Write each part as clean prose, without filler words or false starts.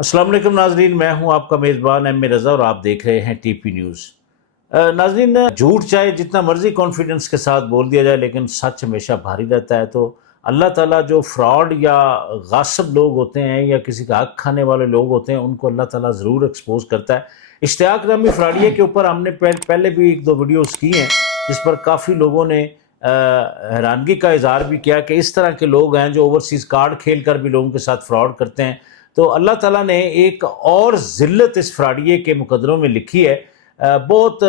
السلام علیکم ناظرین، میں ہوں آپ کا میزبان ایم اے رضا اور آپ دیکھ رہے ہیں ٹی پی نیوز۔ ناظرین، جھوٹ چاہے جتنا مرضی کانفیڈنس کے ساتھ بول دیا جائے لیکن سچ ہمیشہ بھاری رہتا ہے۔ تو اللہ تعالیٰ جو فراڈ یا غاصب لوگ ہوتے ہیں یا کسی کا حق کھانے والے لوگ ہوتے ہیں ان کو اللہ تعالیٰ ضرور ایکسپوز کرتا ہے۔ اشتیاق نامی فراڈیے کے اوپر ہم نے پہلے بھی ایک دو ویڈیوز کی ہیں جس پر کافی لوگوں نے حیرانگی کا اظہار بھی کیا کہ اس طرح کے لوگ ہیں جو اوورسیز کارڈ کھیل کر بھی لوگوں کے ساتھ فراڈ کرتے ہیں۔ تو اللہ تعالیٰ نے ایک اور ذلت اس فراڈیے کے مقدروں میں لکھی ہے۔ بہت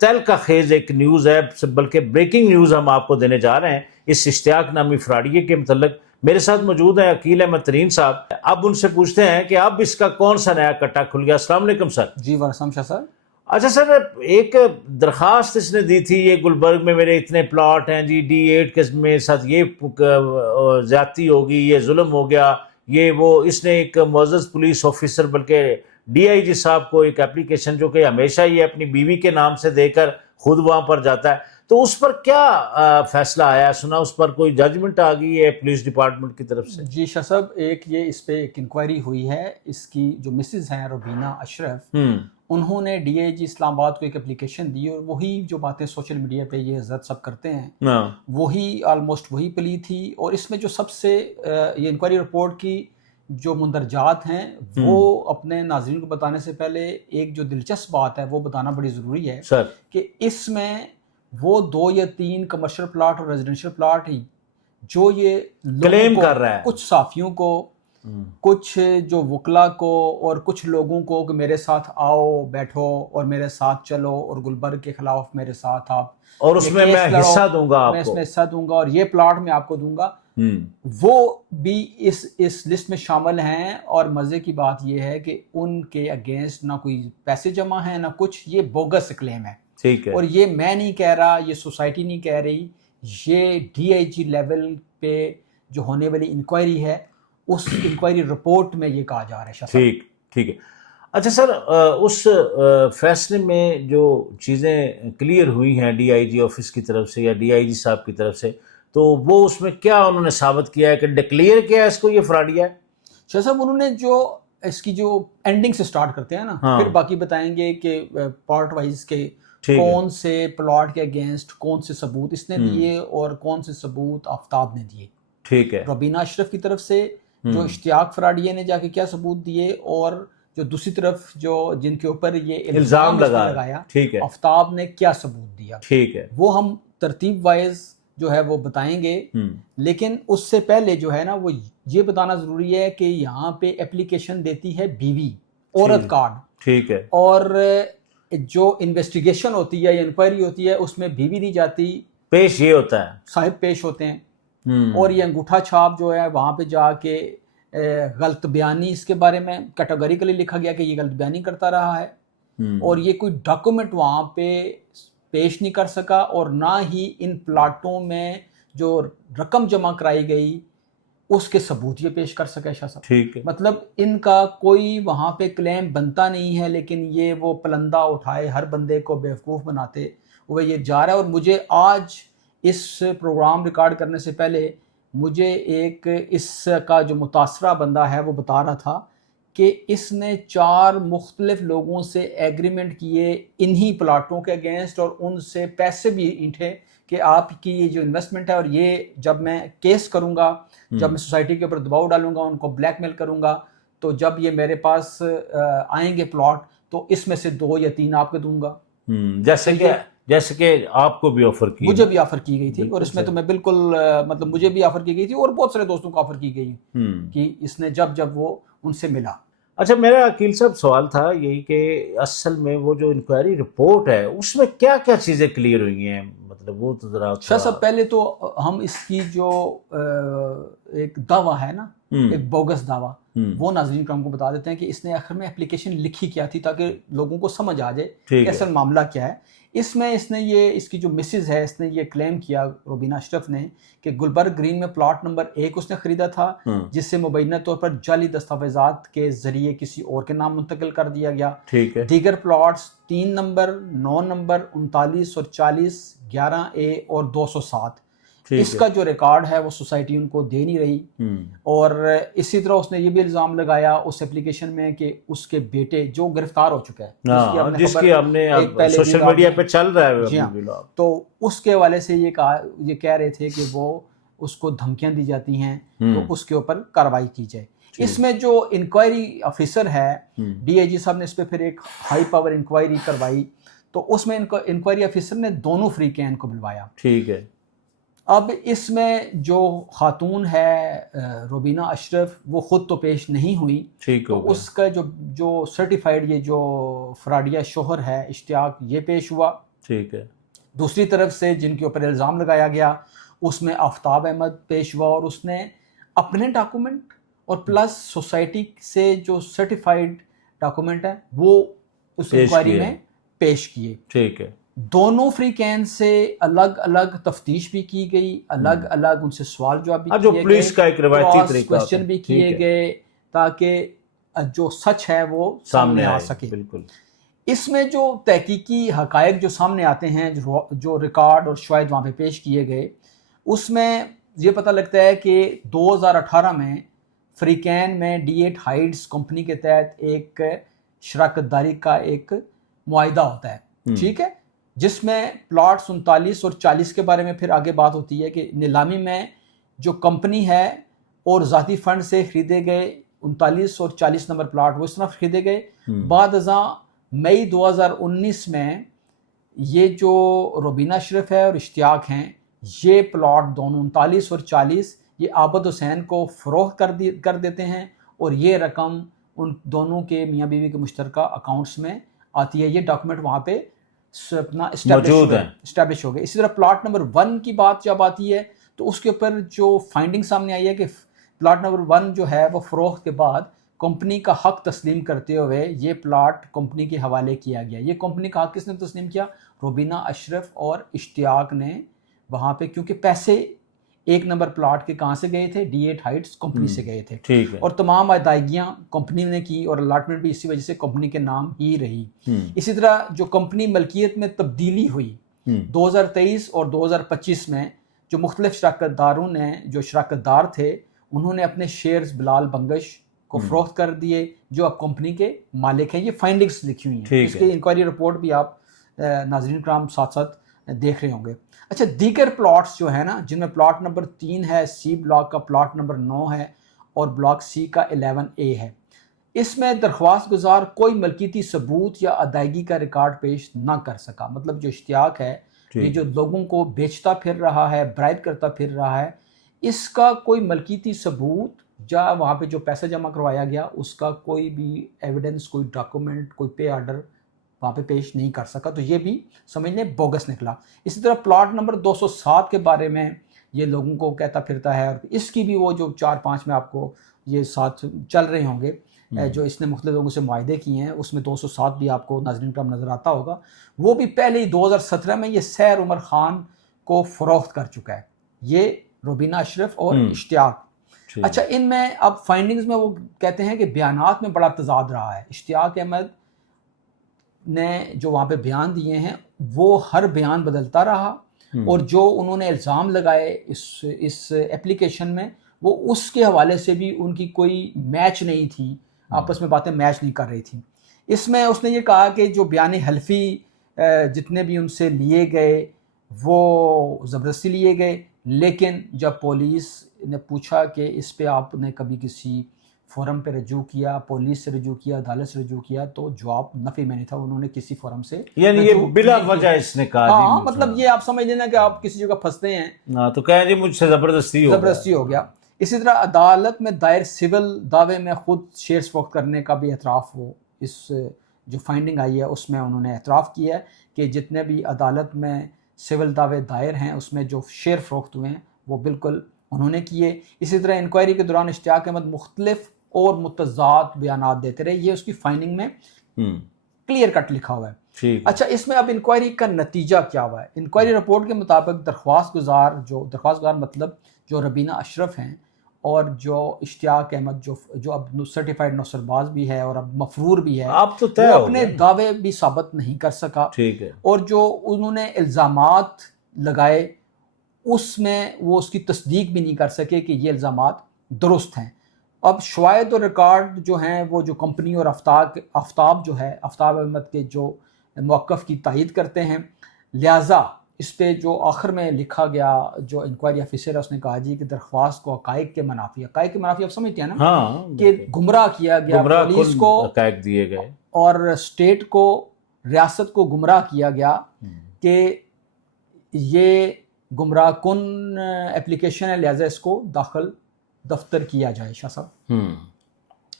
تلخ خیز ایک نیوز ہے، بلکہ بریکنگ نیوز ہم آپ کو دینے جا رہے ہیں اس اشتیاق نامی فراڈیے کے متعلق۔ میرے ساتھ موجود ہیں عقیل احمد ترین صاحب۔ اب ان سے پوچھتے ہیں کہ اب اس کا کون سا نیا کٹا کھل گیا۔ السلام علیکم سر۔ جی وعلیکم شاہ سر۔ اچھا سر، ایک درخواست اس نے دی تھی، یہ گلبرگ میں میرے اتنے پلاٹ ہیں جی، D8 کے میرے ساتھ یہ زیادتی ہوگی، یہ ظلم ہو گیا، یہ وہ۔ اس نے ایک معزز پولیس آفیسر بلکہ DIG صاحب کو ایک اپلیکیشن جو کہ ہمیشہ یہ اپنی بیوی کے نام سے دے کر خود وہاں پر جاتا ہے، تو اس پر کیا فیصلہ آیا؟ سنا اس پر کوئی ججمنٹ آ گئی ہے پولیس ڈپارٹمنٹ کی طرف سے؟ جی شاہ صاحب، یہ اس پہ ایک انکوائری ہوئی ہے۔ اس کی جو مسز ہیں روبینہ اشرف، انہوں نے DIG اسلام آباد کو ایک اپلیکیشن دی، اور وہی جو باتیں سوشل میڈیا پہ یہ حضرت سب کرتے ہیں وہی آلموسٹ وہی پلی تھی۔ اور اس میں جو سب سے یہ انکوائری رپورٹ کی جو مندرجات ہیں وہ اپنے ناظرین کو بتانے سے پہلے ایک جو دلچسپ بات ہے وہ بتانا بڑی ضروری ہے کہ اس میں وہ 2 یا 3 کمرشل پلاٹ اور ریزیڈنشل پلاٹ ہی جو یہ کلیم کر رہا ہے، کچھ صحافیوں کو، کچھ جو وکلا کو اور کچھ لوگوں کو کہ میرے ساتھ آؤ بیٹھو اور میرے ساتھ چلو اور گلبرگ کے خلاف میرے ساتھ آپ، اور اس میں میں حصہ دوں گا، میں اس میں حصہ دوں گا اور یہ پلاٹ میں آپ کو دوں گا، وہ بھی اس لسٹ میں شامل ہیں۔ اور مزے کی بات یہ ہے کہ ان کے اگینسٹ نہ کوئی پیسے جمع ہیں نہ کچھ، یہ بوگس کلیم ہے۔ ٹھیک ہے، اور یہ میں نہیں کہہ رہا، یہ سوسائٹی نہیں کہہ رہی، یہ DIG لیول پہ جو ہونے والی انکوائری ہے اس انکوائری رپورٹ میں یہ کہا جا رہا ہے۔ ٹھیک ہے۔ اچھا سر، اس فیصلے میں جو چیزیں کلیئر ہوئی ہیں DIG آفس کی طرف سے یا DIG صاحب کی طرف سے، تو وہ اس میں کیا انہوں نے ثابت کیا ہے کہ ڈکلیئر کیا ہے اس کو یہ فراڈیا ہے؟ شاہ صاحب، انہوں نے جو اس کی جو اینڈنگ سے سٹارٹ کرتے ہیں نا، پھر باقی بتائیں گے کہ پارٹ وائز کے کون سے پلاٹ کے اگینسٹ کون سے ثبوت اس نے دیے اور کون سے ثبوت آفتاب نے دیے۔ ٹھیک ہے، روبینہ اشرف کی طرف سے جو اشتیاق فراڈیے نے جا کے کیا ثبوت دیے، اور جو دوسری طرف جو جن کے اوپر یہ الزام لگایا آفتاب نے کیا ثبوت دیا، ٹھیک ہے، وہ ہم ترتیب وائز جو ہے وہ بتائیں گے۔ لیکن اس سے پہلے جو ہے نا وہ یہ بتانا ضروری ہے کہ یہاں پہ اپلیکیشن دیتی ہے بیوی، عورت کارڈ، ٹھیک ہے، اور جو انویسٹیگیشن ہوتی ہے یا انکوائری ہوتی ہے اس میں بیوی نہیں جاتی، پیش یہ ہوتا ہے، صاحب پیش ہوتے ہیں۔ اور یہ انگوٹھا چھاپ جو ہے وہاں پہ جا کے غلط بیانی اس کے بارے میں کیٹیگوریکلی لکھا گیا کہ یہ غلط بیانی کرتا رہا ہے، اور یہ کوئی ڈاکومنٹ وہاں پہ پیش نہیں کر سکا، اور نہ ہی ان پلاٹوں میں جو رقم جمع کرائی گئی اس کے ثبوت یہ پیش کر سکے شاہ صاحب۔ ٹھیک ہے، مطلب ان کا کوئی وہاں پہ کلیم بنتا نہیں ہے، لیکن یہ وہ پلندہ اٹھائے ہر بندے کو بیوقوف بناتے ہوئے یہ جا رہا ہے۔ اور مجھے آج اس پروگرام ریکارڈ کرنے سے پہلے مجھے ایک اس کا جو متاثرہ بندہ ہے وہ بتا رہا تھا کہ اس نے 4 مختلف لوگوں سے ایگریمنٹ کیے انہی پلاٹوں کے اگینسٹ، اور ان سے پیسے بھی اینٹھے کہ آپ کی یہ جو انویسٹمنٹ ہے، اور یہ جب میں کیس کروں گا، جب میں سوسائٹی کے اوپر دباؤ ڈالوں گا، ان کو بلیک میل کروں گا، تو جب یہ میرے پاس آئیں گے پلاٹ تو اس میں سے 2 یا 3 آپ کو دوں گا، جیسے کہ آپ کو بھی آفر کی، مجھے بھی آفر کی گئی تھی، اور اس میں تو میں بالکل مطلب مجھے بھی آفر کی گئی تھی اور بہت سارے دوستوں کو آفر کی گئی کہ اس نے جب وہ ان سے ملا۔ اچھا، میرا عقیل صاحب سوال تھا یہی کہ اصل میں وہ جو انکوائری رپورٹ ہے اس میں کیا کیا چیزیں کلیئر ہوئی ہیں، مطلب وہ تو ذرا شاہ صاحب پہلے تو ہم اس کی جو ایک دعویٰ ہے نا، ایک بوگس دعویٰ، وہ ناظرین کو ہم کو بتا دیتے ہیں کہ اس نے آخر میں اپلیکیشن لکھی کیا تھی تاکہ لوگوں کو سمجھ آ جائے کہ اصل معاملہ کیا ہے۔ اس میں اس نے اس کی جو مسز ہے اس نے یہ کلیم کیا، روبینہ اشرف نے، کہ گلبرگ گرین میں پلاٹ نمبر 1 اس نے خریدا تھا، جس سے مبینہ طور پر جعلی دستاویزات کے ذریعے کسی اور کے نام منتقل کر دیا گیا۔ دیگر پلاٹس 3 نمبر، 9 نمبر، 39 اور 40، 11A اور 207، اس کا جو ریکارڈ ہے وہ سوسائٹی ان کو دے نہیں رہی. اور اسی طرح اس نے یہ بھی الزام لگایا اس اپلیکیشن میں کہ اس کے بیٹے جو گرفتار ہو چکا ہے, جس کی ہم نے سوشل میڈیا پہ چل رہا ہے, جی ہاں, تو اس کے حوالے سے یہ کہہ رہے تھے کہ وہ اس کو دھمکیاں دی جاتی ہیں تو اس کے اوپر کارروائی کی جائے. اس میں جو انکوائری آفیسر ہے ڈی آئی جی صاحب نے اس پہ پھر ایک ہائی پاور انکوائری کروائی, تو اس میں انکوائری آفیسر نے دونوں فریقین کو بلوایا. ٹھیک ہے. اب اس میں جو خاتون ہے روبینہ اشرف وہ خود تو پیش نہیں ہوئی, تو اس کا جو سرٹیفائیڈ یہ جو فراڈیا شوہر ہے اشتیاق یہ پیش ہوا. ٹھیک ہے. دوسری طرف سے جن کے اوپر الزام لگایا گیا اس میں آفتاب احمد پیش ہوا, اور اس نے اپنے ڈاکومنٹ اور پلس سوسائٹی سے جو سرٹیفائیڈ ڈاکومنٹ ہے وہ اس انکوائری میں پیش کیے. ٹھیک ہے. دونوں فریقین سے الگ الگ تفتیش بھی کی گئی, الگ الگ ان سے سوال جواب بھی جو پولیس کا ایک روایتی طریقہ کوسچن بھی کیے گئے تاکہ جو سچ ہے وہ سامنے آ سکے. بالکل. اس میں جو تحقیقی حقائق جو سامنے آتے ہیں, جو ریکارڈ اور شواہد وہاں پہ پیش کیے گئے, اس میں یہ پتہ لگتا ہے کہ 2018 میں فریقین میں D8 ہائٹس کمپنی کے تحت ایک شراکت داری کا ایک معاہدہ ہوتا ہے. ٹھیک ہے, جس میں پلاٹس 39 اور 40 کے بارے میں پھر آگے بات ہوتی ہے کہ نیلامی میں جو کمپنی ہے اور ذاتی فنڈ سے خریدے گئے 39 اور 40 نمبر پلاٹ وہ اس طرح خریدے گئے. بعد ازاں مئی 2019 میں یہ جو روبینہ اشرف ہے اور اشتیاق ہیں یہ پلاٹ دونوں 39 اور 40 یہ عابد حسین کو فروخت کر دیتے ہیں, اور یہ رقم ان دونوں کے میاں بیوی کے مشترکہ اکاؤنٹس میں آتی ہے. یہ ڈاکومنٹ وہاں پہ اپنا اسٹیبلش ہو گئے. اسی طرح پلاٹ نمبر 1 کی بات جب آتی ہے تو اس کے اوپر جو فائنڈنگ سامنے آئی ہے کہ پلاٹ نمبر 1 جو ہے وہ فروخت کے بعد کمپنی کا حق تسلیم کرتے ہوئے یہ پلاٹ کمپنی کے حوالے کیا گیا. یہ کمپنی کا حق کس نے تسلیم کیا؟ روبینہ اشرف اور اشتیاق نے وہاں پہ, کیونکہ پیسے 1 نمبر پلاٹ کے کہاں سے گئے تھے؟ D8 ہائٹس کمپنی سے گئے تھے, اور تمام ادائیگیاں کمپنی نے کی اور الاٹمنٹ بھی اسی وجہ سے کمپنی کے نام ہی رہی. اسی طرح جو کمپنی ملکیت میں تبدیلی ہوئی 2023 اور 2025 میں, جو مختلف شراکت داروں نے جو شراکت دار تھے انہوں نے اپنے شیئرز بلال بنگش کو فروخت کر دیے جو اب کمپنی کے مالک ہیں. یہ فائنڈنگز لکھی ہوئی ہیں, اس کی انکوائری رپورٹ بھی آپ ناظرین کرام ساتھ ساتھ دیکھ رہے ہوں گے. اچھا, دیگر پلاٹس جو ہے نا جن میں پلاٹ نمبر 3 ہے سی بلاک کا, پلاٹ نمبر 9 ہے اور بلاک سی کا 11A ہے, اس میں درخواست گزار کوئی ملکیتی ثبوت یا ادائیگی کا ریکارڈ پیش نہ کر سکا. مطلب جو اشتیاق ہے یہ جو لوگوں کو بیچتا پھر رہا ہے, برائب کرتا پھر رہا ہے, اس کا کوئی ملکیتی ثبوت یا وہاں پہ جو پیسہ جمع کروایا گیا اس کا کوئی بھی ایویڈنس, کوئی ڈاکومنٹ, کوئی پے آرڈر وہاں پہ پیش نہیں کر سکا. تو یہ بھی سمجھ لیں بوگس نکلا. اسی طرح پلاٹ نمبر 207 کے بارے میں یہ لوگوں کو کہتا پھرتا ہے, اور اس کی بھی وہ جو 4-5 میں آپ کو یہ ساتھ چل رہے ہوں گے جو اس نے مختلف لوگوں سے معاہدے کیے ہیں, اس میں 207 بھی آپ کو ناظرین کرام نظر آتا ہوگا. وہ بھی پہلے ہی 2017 میں یہ سیر عمر خان کو فروخت کر چکا ہے, یہ روبینہ اشرف اور اشتیاق. اچھا, ان میں اب فائنڈنگز میں وہ کہتے ہیں کہ بیانات میں بڑا تضاد رہا ہے. اشتیاق احمد نے جو وہاں پہ بیان دیے ہیں وہ ہر بیان بدلتا رہا, اور جو انہوں نے الزام لگائے اس اپلیکیشن میں وہ اس کے حوالے سے بھی ان کی کوئی میچ نہیں تھی, آپس میں باتیں میچ نہیں کر رہی تھیں. اس میں اس نے یہ کہا کہ جو بیان حلفی جتنے بھی ان سے لیے گئے وہ زبردستی لیے گئے, لیکن جب پولیس نے پوچھا کہ اس پہ آپ نے کبھی کسی فورم پہ رجوع کیا, پولیس سے رجوع کیا, عدالت سے رجوع کیا, تو جواب نفی میں نہیں تھا, انہوں نے کسی فورم سے یعنی یہ بلا وجہ اس نے کہا. ہاں, مطلب یہ آپ سمجھ لینا کہ آپ کسی جگہ پھنستے ہیں تو کہیں جی مجھ سے زبردستی ہو گیا. اسی طرح عدالت میں دائر سول دعوے میں خود شیئرز فروخت کرنے کا بھی اعتراف ہو, اس جو فائنڈنگ آئی ہے اس میں انہوں نے اعتراف کیا ہے کہ جتنے بھی عدالت میں سول دعوے دائر ہیں اس میں جو شیئر فروخت ہوئے ہیں وہ بالکل انہوں نے کیے. اسی طرح انکوائری کے دوران اشتیاق احمد مختلف اور متضاد بیانات دیتے رہے, یہ اس کی فائنڈنگ میں کلیئر کٹ لکھا ہوا ہے. اچھا, اس میں اب انکوائری کا نتیجہ کیا ہوا ہے؟ انکوائری رپورٹ کے مطابق درخواست گزار مطلب جو روبینہ اشرف ہیں اور جو اشتیاق احمد جو اب سرٹیفائیڈ نوسر باز بھی ہے اور اب مفرور بھی ہے, وہ اپنے دعوے بھی ثابت نہیں کر سکا. ٹھیک ہے. اور جو انہوں نے الزامات لگائے اس میں وہ اس کی تصدیق بھی نہیں کر سکے کہ یہ الزامات درست ہیں۔ اب شواہد اور ریکارڈ جو ہیں وہ جو کمپنی اور آفتاب جو ہے، آفتاب احمد کے جو موقف کی تائید کرتے ہیں، لہٰذا اس پہ جو آخر میں لکھا گیا جو انکوائری آفیسر ہے اس نے کہا جی کہ درخواست کو حقائق کے منافی آپ سمجھتے ہیں نا، ہاں کہ گمراہ کیا گیا، پولیس کو حقائق دیے گئے اور اسٹیٹ کو، ریاست کو گمراہ کیا گیا کہ یہ گمراہ کن اپلیکیشن ہے، لہٰذا اس کو داخل دفتر کیا جائے۔ شاہ صاحب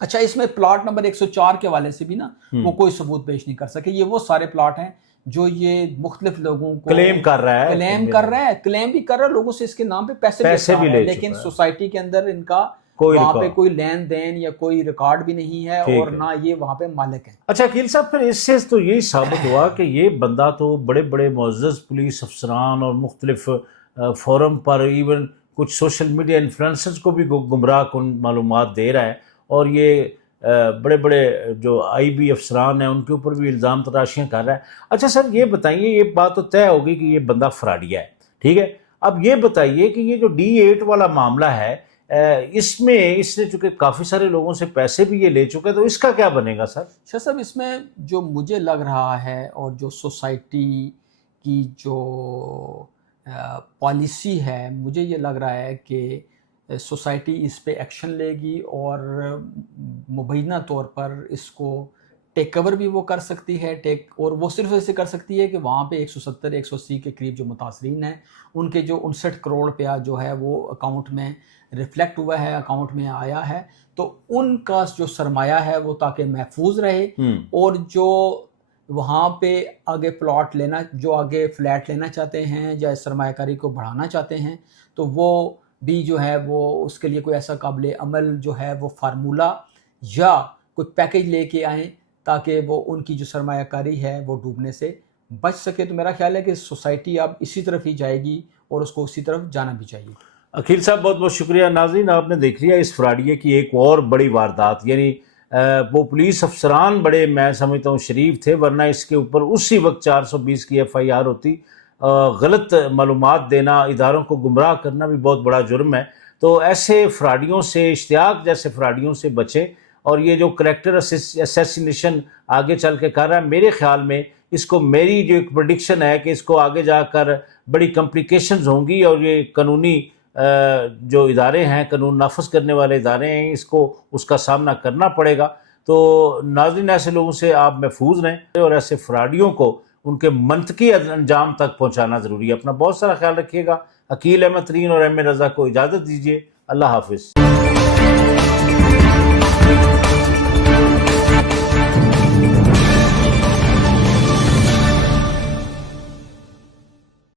اچھا، اس میں پلاٹ نمبر 104 کے حوالے سے بھی نا وہ کوئی ثبوت پیش نہیں کر سکے۔ یہ وہ سارے پلاٹ ہیں جو یہ مختلف لوگوں کو کلیم کر رہا ہے، کلیم بھی کر رہا ہے، لوگوں سے اس کے نام پہ پیسے بھی لے، لیکن سوسائٹی کے اندر ان کا وہاں پہ کوئی لین دین یا کوئی ریکارڈ بھی نہیں ہے اور نہ یہ وہاں پہ مالک ہے۔ اچھا عقیل صاحب، پھر اس سے تو یہی ثابت ہوا کہ یہ بندہ تو بڑے بڑے معزز پولیس افسران اور مختلف فورم پر، ایون کچھ سوشل میڈیا انفلوئنسرز کو بھی گمراہ کن معلومات دے رہا ہے، اور یہ بڑے بڑے جو آئی بی افسران ہیں ان کے اوپر بھی الزام تراشیاں کر رہا ہے۔ اچھا سر، یہ بتائیے، یہ بات تو طے ہوگی کہ یہ بندہ فراڈیا ہے، ٹھیک ہے، اب یہ بتائیے کہ یہ جو D8 والا معاملہ ہے، اس میں اس نے چونکہ کافی سارے لوگوں سے پیسے بھی یہ لے چکا ہے، تو اس کا کیا بنے گا سر؟ شاہ صاحب، اس میں جو مجھے لگ رہا ہے اور جو سوسائٹی کی جو پالیسی ہے، مجھے یہ لگ رہا ہے کہ سوسائٹی اس پہ ایکشن لے گی اور مبینہ طور پر اس کو ٹیک کور بھی وہ کر سکتی ہے، اور وہ صرف ایسے کر سکتی ہے کہ وہاں پہ 170-180 کے قریب جو متاثرین ہیں ان کے جو 59 کروڑ روپیہ جو ہے وہ اکاؤنٹ میں ریفلیکٹ ہوا ہے، اکاؤنٹ میں آیا ہے، تو ان کا جو سرمایہ ہے وہ تاکہ محفوظ رہے، اور جو وہاں پہ آگے پلاٹ لینا، جو آگے فلیٹ لینا چاہتے ہیں یا سرمایہ کاری کو بڑھانا چاہتے ہیں، تو وہ بھی جو ہے وہ اس کے لیے کوئی ایسا قابل عمل جو ہے وہ فارمولہ یا کوئی پیکج لے کے آئیں تاکہ وہ ان کی جو سرمایہ کاری ہے وہ ڈوبنے سے بچ سکے۔ تو میرا خیال ہے کہ سوسائٹی اب اسی طرف ہی جائے گی اور اس کو اسی طرف جانا بھی چاہیے۔ عقیل صاحب بہت بہت شکریہ۔ ناظرین، آپ نے دیکھ لیا اس فراڈیے کی ایک اور بڑی واردات، یعنی وہ پولیس افسران بڑے، میں سمجھتا ہوں، شریف تھے، ورنہ اس کے اوپر اسی وقت 420 کی FIR ہوتی۔ غلط معلومات دینا، اداروں کو گمراہ کرنا بھی بہت بڑا جرم ہے۔ تو ایسے فراڈیوں سے، اشتیاق جیسے فراڈیوں سے بچیں، اور یہ جو کریکٹر اسیسینیشن آگے چل کے کر رہا ہے، میرے خیال میں اس کو، میری جو ایک پریڈکشن ہے کہ اس کو آگے جا کر بڑی کمپلیکیشنز ہوں گی، اور یہ قانونی جو ادارے ہیں، قانون نافذ کرنے والے ادارے ہیں، اس کو اس کا سامنا کرنا پڑے گا۔ تو ناظرین، ایسے لوگوں سے آپ محفوظ رہیں، اور ایسے فراڈیوں کو ان کے منطقی انجام تک پہنچانا ضروری ہے۔ اپنا بہت سارا خیال رکھیے گا۔ عقیل احمد ترین اور ایم اے رضا کو اجازت دیجیے۔ اللہ حافظ۔